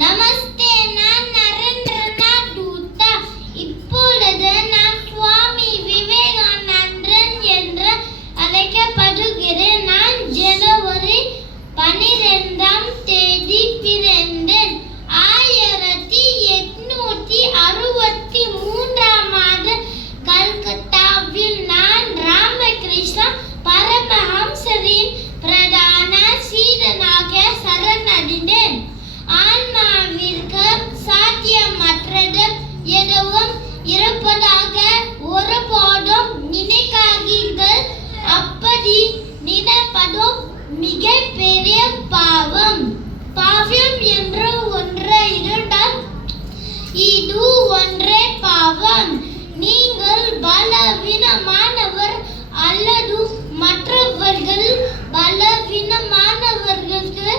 நமஸ்தே, நான் நரேந்திரநாத் தூத்தா. இப்பொழுது நான் சுவாமி விவேகானந்தன் என்று அழைக்கப்படுகிறேன். நான் ஜனவரி 12ஆம் தேதி பிறந்தேன். 1863ஆம் ஆண்டு கல்கத்தாவில் நான் ராமகிருஷ்ண பரமஹம்சரின் பிரதான சீடனாக சரணடைந்தேன். ஆன்மாவிற்கு சாத்தியமற்றது எதுவும் இருப்பதாக ஒருபோதும் நினைக்காதீர்கள். அப்படி நினைப்பதும் மிக பெரிய பாவம். பாவம் என்று ஒன்று இருந்தால் இது ஒன்றே பாவம். நீங்கள் பலவீனமானவர் அல்லது மற்றவர்கள் பலவீனமானவர்களுக்கு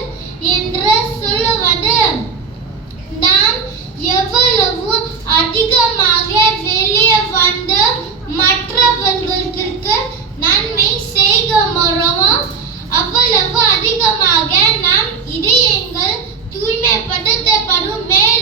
என்று சொல்லுவது. நாம் எவ்வளவு அதிகமாக வெளியே வந்து மற்றவர்களுக்கு நன்மை செய்கிறோமோ அவ்வளவு அதிகமாக நம் இதயங்கள் தூய்மைப்படுத்தப்படும். மேலும்